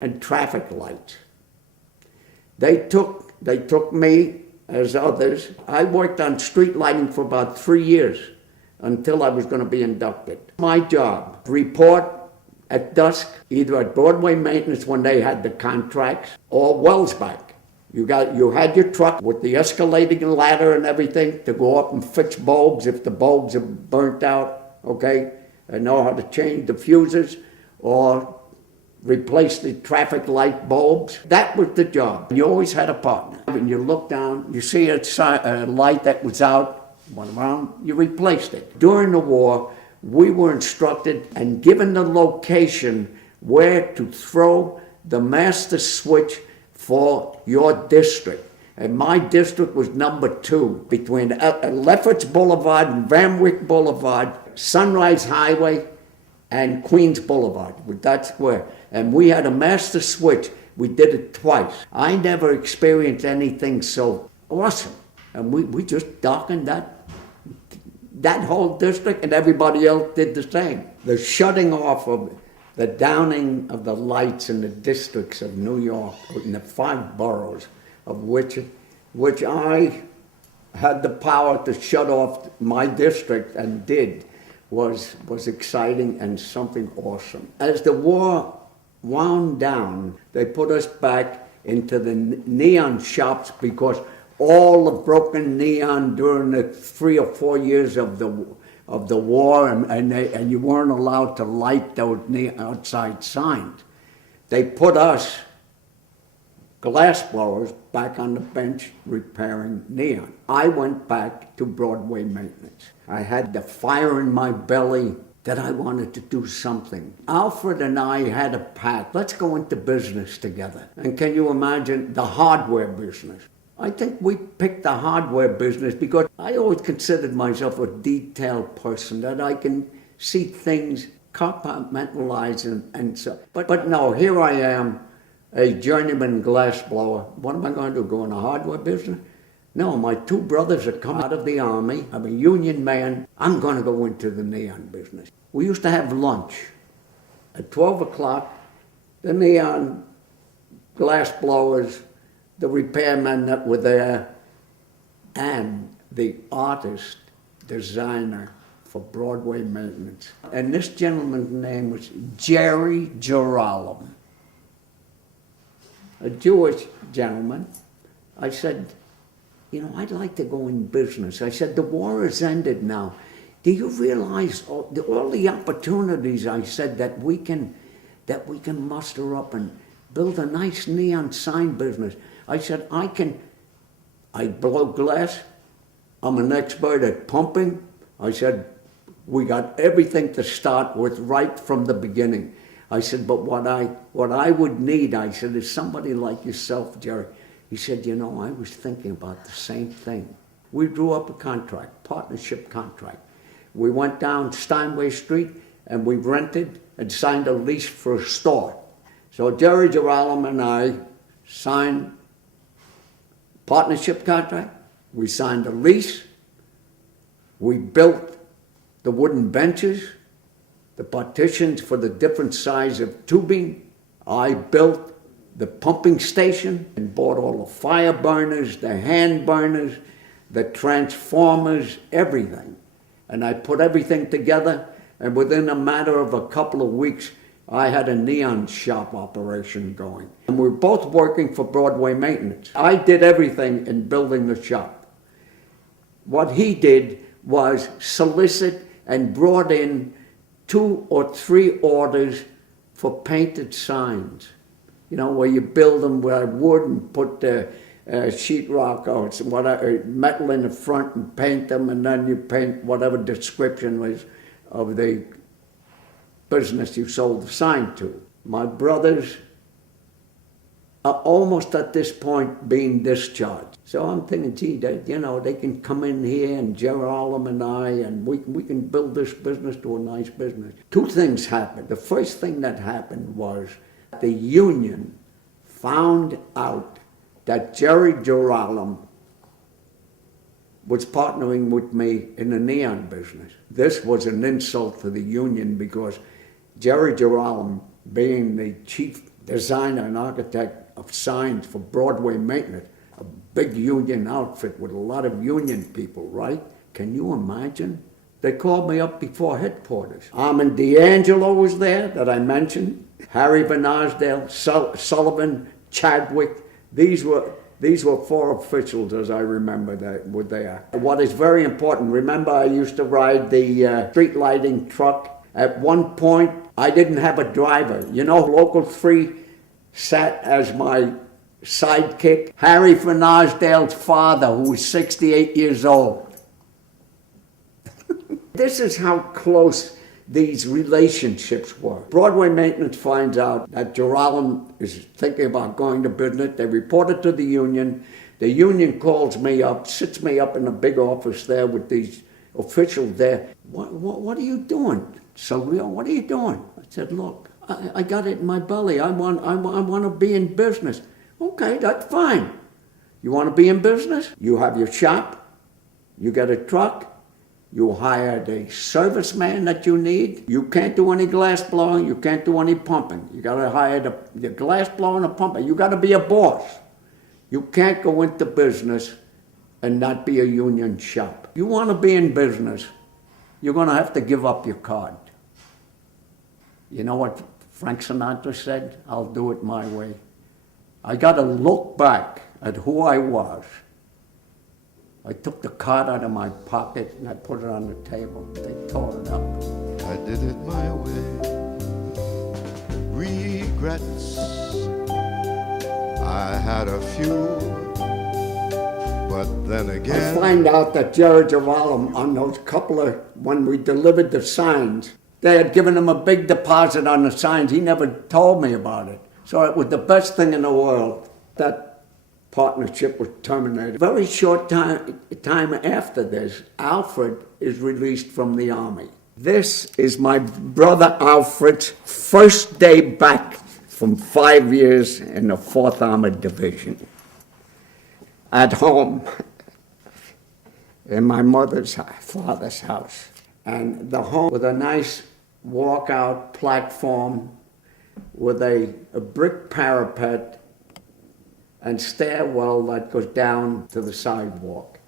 and traffic lights. They took me as others. I worked on street lighting for about 3 years until I was going to be inducted. My job, report at dusk, either at Broadway Maintenance when they had the contracts, or Wellsback. You had your truck with the escalating ladder and everything to go up and fix bulbs if the bulbs are burnt out, okay? And know how to change the fuses or replace the traffic light bulbs. That was the job. You always had a partner. And you look down, you see a light that was out, went around, you replaced it. During the war, we were instructed and given the location where to throw the master switch for your district. And my district was number 2 between Lefferts Boulevard and Van Wyck Boulevard, Sunrise Highway, and Queens Boulevard, with that square. And we had a master switch. We did it twice. I never experienced anything so awesome. And we just darkened that whole district, and everybody else did the same. The shutting off of the downing of the lights in the districts of New York, in the 5 boroughs, of which I had the power to shut off my district and did, was exciting and something awesome. As the war wound down, they put us back into the neon shops because all the broken neon during the 3 or 4 years of the war, and you weren't allowed to light those outside signs. They put us, glass blowers, back on the bench repairing neon. I went back to Broadway Maintenance. I had the fire in my belly that I wanted to do something. Alfred and I had a pact. Let's go into business together. And can you imagine the hardware business? I think we picked the hardware business because I always considered myself a detailed person, that I can see things compartmentalized and so. But no, here I am, a journeyman glass blower. What am I going to do, go in the hardware business? No, my 2 brothers are coming out of the Army. I'm a union man. I'm going to go into the neon business. We used to have lunch. At 12 o'clock, the neon glass blowers, the repairmen that were there, and the artist, designer for Broadway Maintenance. And this gentleman's name was Jerry Girolamo, a Jewish gentleman. I said, you know, I'd like to go in business. I said, the war has ended now. Do you realize all the opportunities, I said, that we can muster up and build a nice neon sign business? I said, I blow glass. I'm an expert at pumping. I said, we got everything to start with right from the beginning. I said, but what I would need, I said, is somebody like yourself, Jerry. He said, you know, I was thinking about the same thing. We drew up a contract, partnership contract. We went down Steinway Street and we rented and signed a lease for a store. So Jerry Girolamo and I signed partnership contract. We signed a lease. We built the wooden benches, the partitions for the different size of tubing. I built the pumping station and bought all the fire burners, the hand burners, the transformers, everything. And I put everything together, and within a matter of a couple of weeks, I had a neon shop operation going. And we were both working for Broadway Maintenance. I did everything in building the shop. What he did was solicit and brought in 2 or 3 orders for painted signs. You know, where you build them with wood and put sheetrock or whatever, metal in the front and paint them, and then you paint whatever description was of the business you sold the sign to. My brothers are almost at this point being discharged. So I'm thinking, gee, they can come in here, and Girolamo and I, and we can build this business to a nice business. 2 things happened. The first thing that happened was the union found out that Jerry Girolamo was partnering with me in the neon business. This was an insult to the union because Jerry Girolamo, being the chief designer and architect of signs for Broadway maintenance, a big union outfit with a lot of union people, right? Can you imagine? They called me up before headquarters. Armand D'Angelo was there, that I mentioned. Harry Van Arsdale, Sullivan, Chadwick. These were 4 officials, as I remember, that were there. What is very important, remember I used to ride the street lighting truck. At one point, I didn't have a driver. You know, Local 3 sat as my sidekick. Harry Van Arsdale's father, who was 68 years old. This is how close these relationships were. Broadway Maintenance finds out that Geralem is thinking about going to business. They report it to the union. The union calls me up, sits me up in a big office there with these officials there. What are you doing, Silvio? What are you doing? I said, look, I got it in my belly. I want to be in business. Okay, that's fine. You want to be in business? You have your shop. You get a truck. You hire the serviceman that you need. You can't do any glass blowing. You can't do any pumping. You got to hire the glass blowing and pumping. You got to be a boss. You can't go into business and not be a union shop. You want to be in business, you're going to have to give up your card. You know what Frank Sinatra said? I'll do it my way. I got to look back at who I was. I took the card out of my pocket and I put it on the table. They tore it up. I did it my way. Regrets, I had a few, but then again I find out that Jerry Geralem, on those couple of, when we delivered the signs, they had given him a big deposit on the signs. He never told me about it. So it was the best thing in the world. That partnership was terminated. Very short time after this, Alfred is released from the Army. This is my brother Alfred's first day back from 5 years in the 4th Armored Division. At home, in my father's house. And the home with a nice walkout platform with a brick parapet and stairwell that goes down to the sidewalk.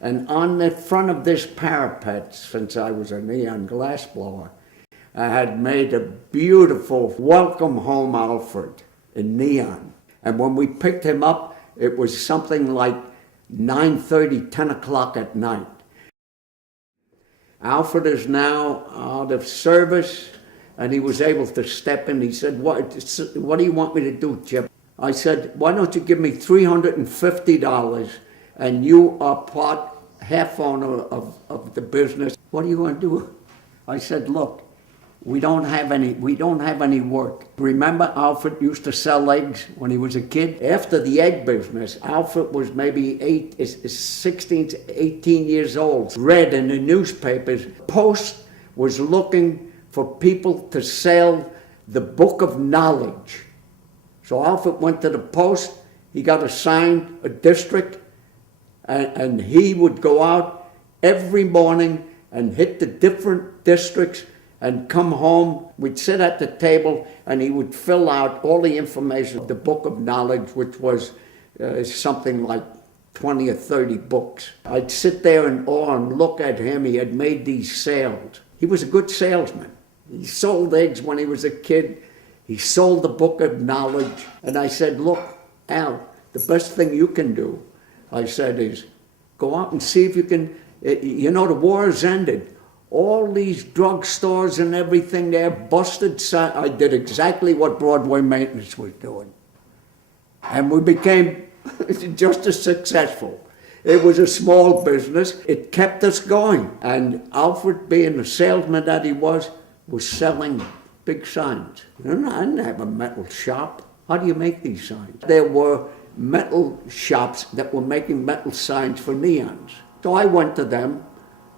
And on the front of this parapet, since I was a neon glassblower, I had made a beautiful welcome home Alfred in neon. And when we picked him up, it was something like 9:30, 10 o'clock at night. Alfred is now out of service, and he was able to step in. He said, what do you want me to do, Chip? I said, why don't you give me $350 and you are half owner of the business. What are you going to do? I said, look, we don't have any work. Remember, Alfred used to sell eggs when he was a kid? After the egg business, Alfred was maybe 16, 18 years old. Read in the newspapers, Post was looking for people to sell the Book of Knowledge. So Alfred went to the Post, he got assigned a district, and he would go out every morning and hit the different districts and come home. We'd sit at the table and he would fill out all the information of the Book of Knowledge, which was something like 20 or 30 books. I'd sit there in awe and look at him. He had made these sales. He was a good salesman. He sold eggs when he was a kid. He sold the Book of Knowledge. And I said, look, Al, the best thing you can do, I said, is go out and see if you can, the war has ended. All these drugstores and everything there, busted. I did exactly what Broadway Maintenance was doing. And we became just as successful. It was a small business. It kept us going. And Alfred, being the salesman that he was selling big signs. I didn't have a metal shop. How do you make these signs? There were metal shops that were making metal signs for neons. So I went to them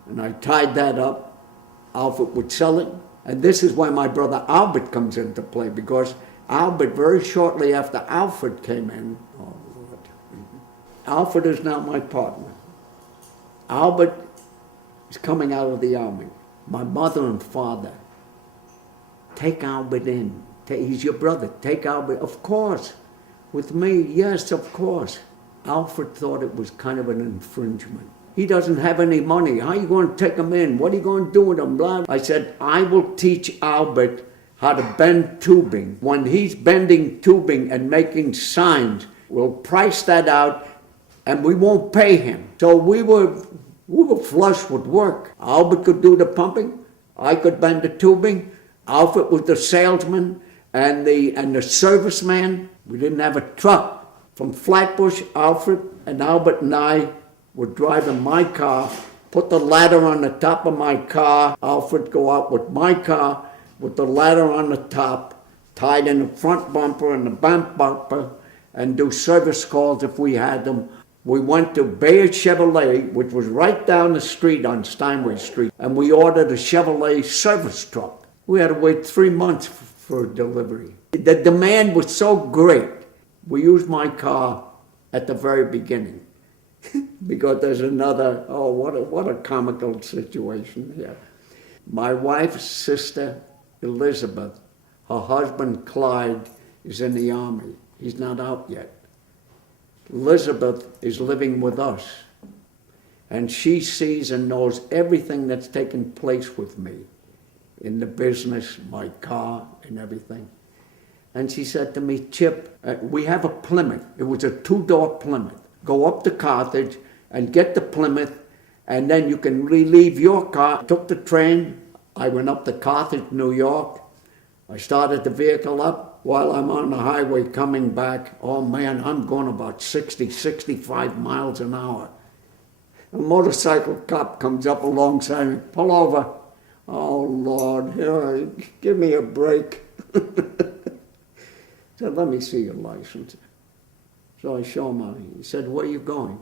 and I tied that up. Alfred would sell it. And this is where my brother Albert comes into play, because Albert, very shortly after Alfred came in, oh Lord, Alfred is now my partner. Albert is coming out of the Army. My mother and father take Albert in He's your brother. Take Albert. Of course. With me, yes, of course. Alfred thought it was kind of an infringement. He doesn't have any money. How are you going to take him in? What are you going to do with him? Blah. I said, I will teach Albert how to bend tubing. When he's bending tubing and making signs, we'll price that out and we won't pay him. So we were flush with work. Albert could do the pumping. I could bend the tubing. Alfred was the salesman and the serviceman. We didn't have a truck. From Flatbush, Alfred and Albert and I would drive in my car, put the ladder on the top of my car. Alfred go out with my car with the ladder on the top, tied in the front bumper and the back bumper, and do service calls if we had them. We went to Bayard Chevrolet, which was right down the street on Steinway Street, and we ordered a Chevrolet service truck. We had to wait 3 months for delivery. The demand was so great. We used my car at the very beginning because there's another, what a comical situation here. My wife's sister, Elizabeth, her husband, Clyde, is in the Army. He's not out yet. Elizabeth is living with us, and she sees and knows everything that's taken place with me in the business, my car, and everything. And she said to me, Chip, we have a Plymouth. It was a 2-door Plymouth. Go up to Carthage and get the Plymouth, and then you can relieve your car. Took the train. I went up to Carthage, New York. I started the vehicle up. While I'm on the highway coming back, oh man, I'm going about 60, 65 miles an hour. A motorcycle cop comes up alongside me, pull over. Oh Lord, here, give me a break. Said, let me see your license. So I show him. He said, where are you going?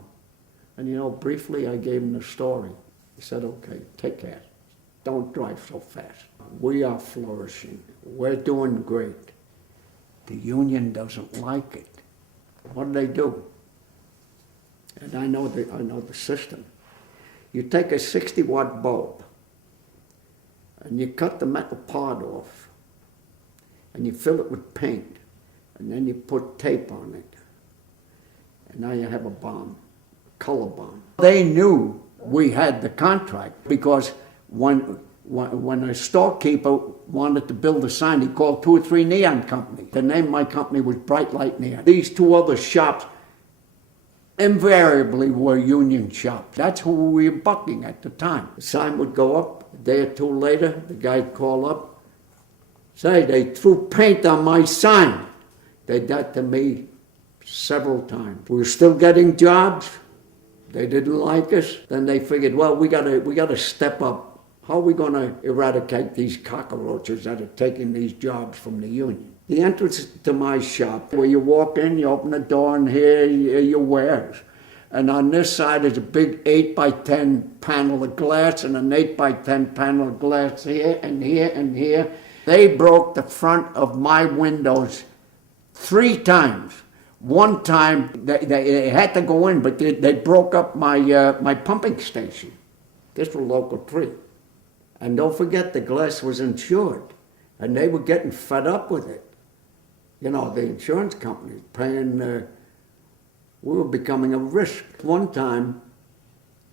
And briefly I gave him the story. He said, okay, take care. Don't drive so fast. We are flourishing. We're doing great. The union doesn't like it. What do? And I know the system. You take a 60-watt bulb and you cut the metal part off and you fill it with paint. And then you put tape on it. And now you have a bomb, color bomb. They knew we had the contract because when a storekeeper wanted to build a sign, he called 2 or 3 neon companies. The name of my company was Bright Light Neon. These 2 other shops invariably were union shops. That's who we were bucking at the time. The sign would go up. A day or 2 later, the guy'd call up, say, they threw paint on my sign. They did that to me several times. We were still getting jobs. They didn't like us. Then they figured, well, we gotta step up. How are we going to eradicate these cockroaches that are taking these jobs from the union? The entrance to my shop, where you walk in, you open the door, and here are your wares. And on this side is a big 8x10 panel of glass and an 8x10 panel of glass here and here and here. They broke the front of my windows 3 times. One time they had to go in, but they broke up my pumping station. This was local 3. And don't forget, the glass was insured, and they were getting fed up with it. The insurance company paying, we were becoming a risk. One time,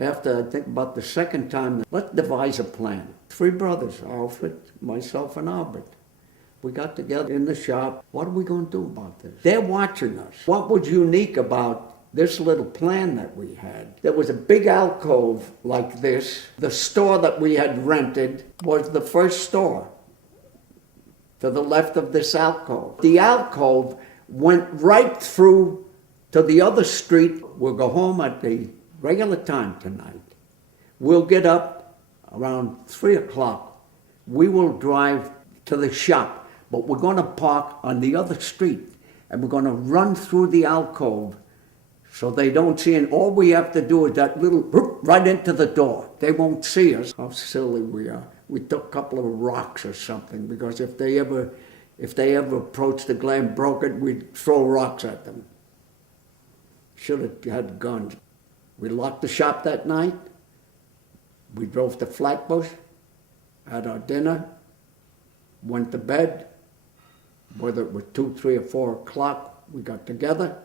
after I think about the second time, let's devise a plan. 3 brothers, Alfred, myself, and Albert. We got together in the shop. What are we going to do about this? They're watching us. What was unique about this little plan that we had? There was a big alcove like this. The store that we had rented was the first store to the left of this alcove. The alcove went right through to the other street. We'll go home at the regular time tonight. We'll get up around 3 o'clock. We will drive to the shop. But we're going to park on the other street, and we're going to run through the alcove so they don't see. And all we have to do is that little right into the door. They won't see us. How silly we are. We took a couple of rocks or something, because if they ever approached the glass and broke it, we'd throw rocks at them. Should have had guns. We locked the shop that night. We drove to Flatbush, had our dinner, went to bed. whether it was 2, 3, or 4 o'clock, we got together,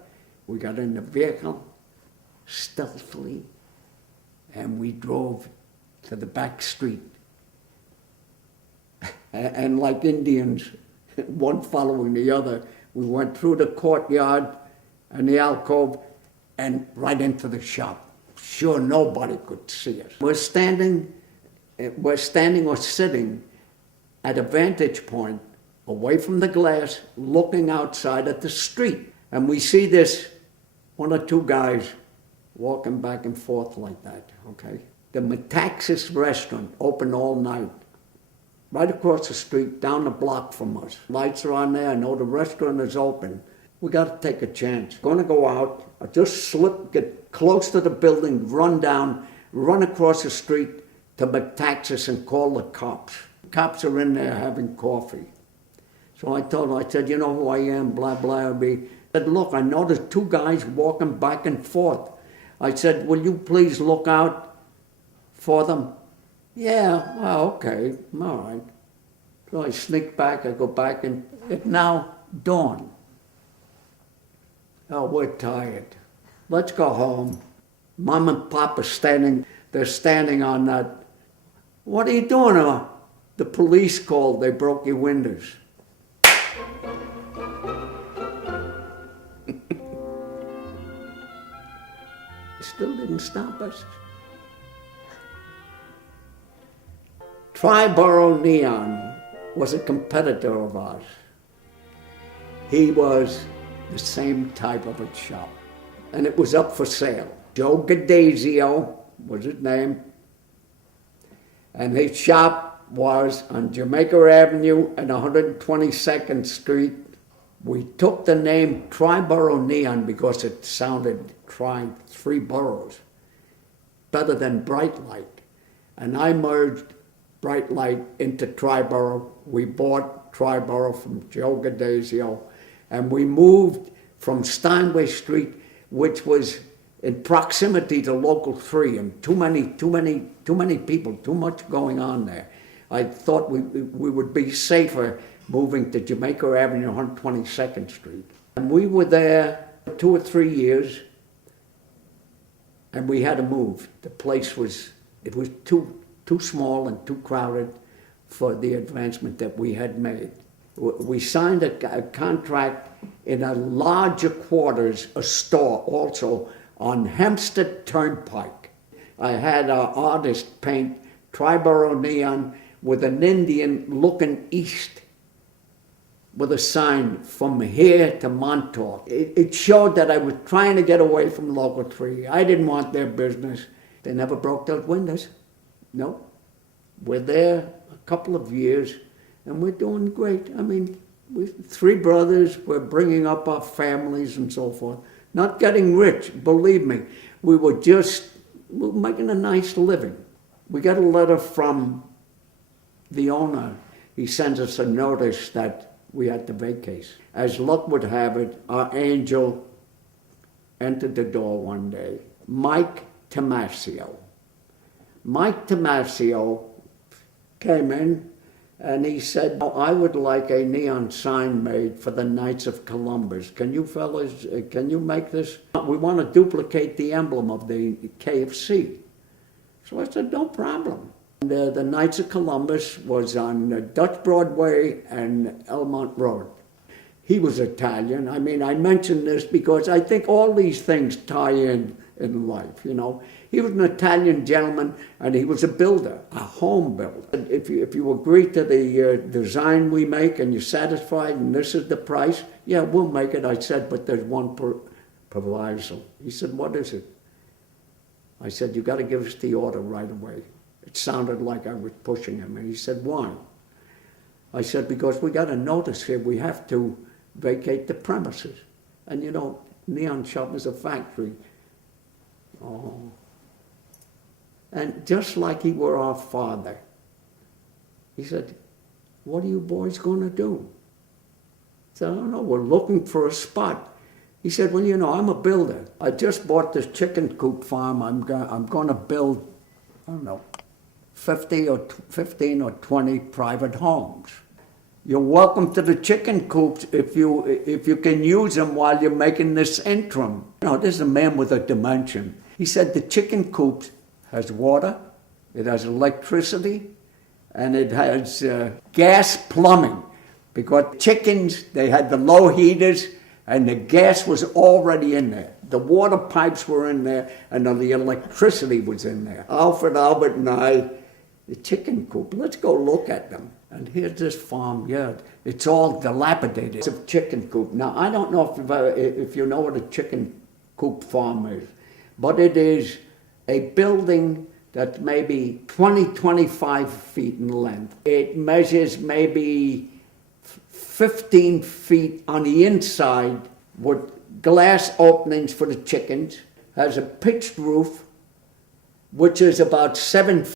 we got in the vehicle, stealthily, and we drove to the back street. And like Indians, one following the other, we went through the courtyard and the alcove and right into the shop. Sure, nobody could see us. We're standing or sitting at a vantage point away from the glass, looking outside at the street. And we see this 1 or 2 guys walking back and forth like that, okay? The Metaxas restaurant, open all night, right across the street, down the block from us. Lights are on there, I know the restaurant is open. We got to take a chance. Gonna go out, I just slip, get close to the building, run down, run across the street to Metaxas and call the cops. Cops are in there having coffee. So I told him, I said, you know who I am, blah, blah, blah. I said, look, I noticed 2 guys walking back and forth. I said, will you please look out for them? Yeah, well, okay, all right. So I sneak back, I go back, and it now dawned. Oh, we're tired. Let's go home. Mom and Pop are standing, they're standing on that. What are you doing? The police called, they broke your windows. Still didn't stop us. Triborough Neon was a competitor of ours. He was the same type of a shop, and it was up for sale. Joe Gadazio was his name, and his shop was on Jamaica Avenue and 122nd Street. We took the name Triborough Neon because it sounded three boroughs, better than Bright Light. And I merged Bright Light into Triborough. We bought Triborough from Joe Gadazio, and we moved from Steinway Street, which was in proximity to Local 3, and too many people, too much going on there. I thought we would be safer moving to Jamaica Avenue, 122nd Street. And we were there 2 or 3 years, and we had to move. The place was too small and too crowded for the advancement that we had made. We signed a contract in a larger quarters, a store also on Hempstead Turnpike. I had our artist paint Triborough Neon with an Indian looking east with a sign from here to Montauk. It showed that I was trying to get away from Local 3. I didn't want their business. They never broke those windows. No. We're there a couple of years, and we're doing great. I mean, we 3 brothers, we're bringing up our families and so forth. Not getting rich, believe me. We were making a nice living. We got a letter from the owner. He sends us a notice that we had to vacate. As luck would have it, our angel entered the door one day. Mike Tomasio. Mike Tomasio came in and he said, oh, I would like a neon sign made for the Knights of Columbus. Can you fellas, can you make this? We want to duplicate the emblem of the KFC. So I said, no problem. And, the Knights of Columbus was on Dutch Broadway and Elmont Road. He was Italian. I mean, I mention this because I think all these things tie in life, you know. He was an Italian gentleman, and he was a builder, a home builder. If you agree to the design we make and you're satisfied and this is the price, yeah, we'll make it. I said, but there's one proviso. He said, what is it? I said, you got to give us the order right away. It sounded like I was pushing him, and he said, why? I said, because we got a notice here, we have to vacate the premises. And you know, Neon Shop is a factory. Oh. And just like he were our father, he said, what are you boys going to do? I said, I don't know, we're looking for a spot. He said, well, you know, I'm a builder. I just bought this chicken coop farm. I'm going to build, I don't know, 15 or 20 private homes. You're welcome to the chicken coops if you can use them while you're making this interim. You know, this is a man with a dimension. He said the chicken coops has water, it has electricity, and it has gas plumbing. Because chickens, they had the low heaters, and the gas was already in there. The water pipes were in there, and the electricity was in there. Alfred, Albert, and I, the chicken coop, let's go look at them. And here's this farmyard. It's all dilapidated. It's a chicken coop. Now, I don't know if you know what a chicken coop farm is, but it is a building that's maybe 25 feet in length. It measures maybe 15 feet on the inside with glass openings for the chickens, has a pitched roof, which is about 7 feet